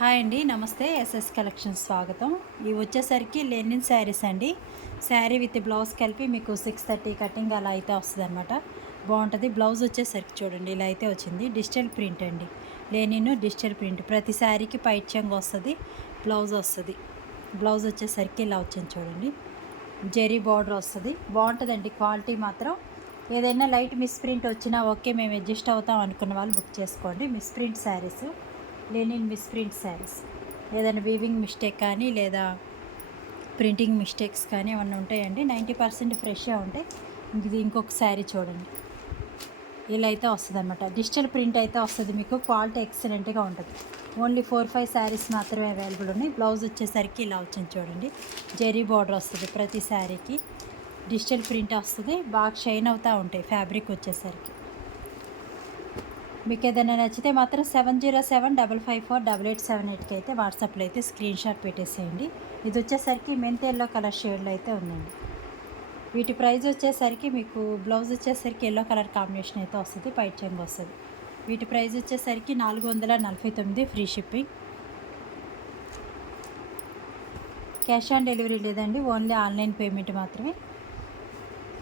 Hi అండి నమస్తే. SS collection స్వాగతం. ఇవి వచ్చేసరికి లెనిన్ శారీస్ అండి. శారీ విత్ బ్లౌజ్ కలిపి మీకు సిక్స్ థర్టీ కటింగ్ అలా అయితే వస్తుంది అనమాట బాగుంటుంది. బ్లౌజ్ వచ్చేసరికి చూడండి ఇలా అయితే వచ్చింది. డిజిటల్ ప్రింట్ అండి. Linen digital print. ప్రతి శారీకి పైచంగా వస్తుంది బ్లౌజ్ వస్తుంది. బ్లౌజ్ వచ్చేసరికి ఇలా వచ్చింది చూడండి. జెరీ బార్డర్ వస్తుంది. బాగుంటుందండి క్వాలిటీ మాత్రం. ఏదైనా లైట్ మిస్ ప్రింట్ వచ్చినా ఓకే మేము అడ్జస్ట్ అవుతాం అనుకున్న వాళ్ళు బుక్ చేసుకోండి. Miss print saris. Linen misprint saris. ఏదైనా వీవింగ్ మిస్టేక్ కానీ లేదా ప్రింటింగ్ మిస్టేక్స్ కానీ ఏమన్నా ఉంటాయండి? నైంటీ పర్సెంట్ ఫ్రెష్గా ఉంటాయి ఇది ఇంకొక శారీ చూడండి. ఇలా అయితే వస్తుంది అనమాట డిజిటల్ ప్రింట్ అయితే వస్తుంది మీకు. క్వాలిటీ ఎక్సలెంట్గా ఉంటుంది. ఓన్లీ ఫోర్ ఫైవ్ శారీస్ మాత్రమే అవైలబుల్ ఉన్నాయి. బ్లౌజ్ వచ్చేసరికి ఇలా వచ్చింది చూడండి. జెరీ బార్డర్ వస్తుంది ప్రతి శారీకి. డిజిటల్ ప్రింట్ వస్తుంది. బాగా షైన్ అవుతూ ఉంటాయి ఫ్యాబ్రిక్ వచ్చేసరికి. మీకు ఏదైనా నచ్చితే మాత్రం seven zero seven double five four double eight seven ఎయిట్కి అయితే వాట్సాప్లో అయితే స్క్రీన్ షాట్ పెట్టేసేయండి. ఇది వచ్చేసరికి మెంత్ ఎల్లో కలర్ షేడ్లో అయితే ఉందండి. వీటి ప్రైస్ వచ్చేసరికి మీకు బ్లౌజ్ వచ్చేసరికి ఎల్లో కలర్ కాంబినేషన్ అయితే వస్తుంది పైట్ చెంగు వస్తుంది. వీటి ప్రైస్ వచ్చేసరికి నాలుగు వందల నలభై తొమ్మిది free shipping. Cash on delivery లేదండి ఓన్లీ ఆన్లైన్ పేమెంట్ మాత్రమే.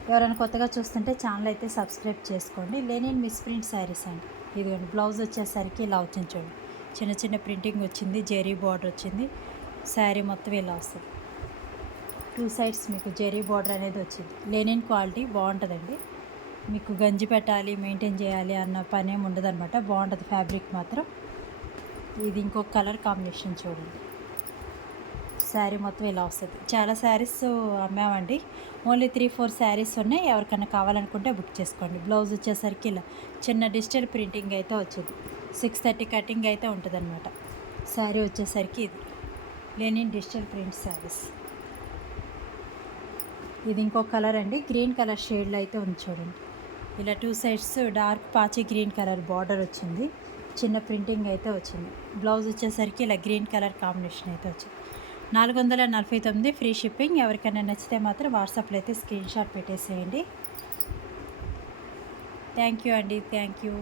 ఎవరైనా కొత్తగా చూస్తుంటే ఛానల్ అయితే సబ్స్క్రైబ్ చేసుకోండి. లేని మిస్ ప్రింట్ శారీస్ అండి. ఇదిగోండి బ్లౌజ్ వచ్చేసరికి ఇలా వచ్చింది చూడండి చిన్న చిన్న ప్రింటింగ్ వచ్చింది జెరీ బార్డర్ వచ్చింది. శారీ మొత్తం ఇలా వస్తుంది. టూ సైడ్స్ మీకు జెరీ బార్డర్ అనేది వచ్చింది. లెనిన్ క్వాలిటీ బాగుంటుందండి. మీకు గంజి పెట్టాలి మెయింటైన్ చేయాలి అన్న పని ఏమి ఉండదు అనమాట బాగుంటుంది ఫ్యాబ్రిక్ మాత్రం. ఇది ఇంకొక కలర్ కాంబినేషన్ చూడండి. శారీ మొత్తం ఇలా వస్తుంది. చాలా శారీస్ అమ్మామండి. ఓన్లీ త్రీ ఫోర్ శారీస్ ఉన్నాయి. ఎవరికైనా కావాలనుకుంటే బుక్ చేసుకోండి. బ్లౌజ్ వచ్చేసరికి ఇలా చిన్న డిజిటల్ ప్రింటింగ్ అయితే వచ్చింది. సిక్స్ థర్టీ కటింగ్ అయితే ఉంటుంది అనమాట శారీ వచ్చేసరికి ఇది. లేని డిజిటల్ ప్రింట్ శారీస్ ఇది ఇంకో కలర్ అండి. గ్రీన్ కలర్ షేడ్లో అయితే ఉంది చూడండి. ఇలా టూ సైడ్స్ డార్క్ పాచి గ్రీన్ కలర్ బార్డర్ వచ్చింది. చిన్న ప్రింటింగ్ అయితే వచ్చింది. బ్లౌజ్ వచ్చేసరికి ఇలా గ్రీన్ కలర్ కాంబినేషన్ అయితే వచ్చింది. నాలుగు వందల నలభై తొమ్మిది ఫ్రీ షిప్పింగ్. ఎవరికైనా నచ్చితే మాత్రం వాట్సాప్లో అయితే స్క్రీన్ షాట్ పెట్టేసేయండి. థ్యాంక్ యూ అండి. Thank you.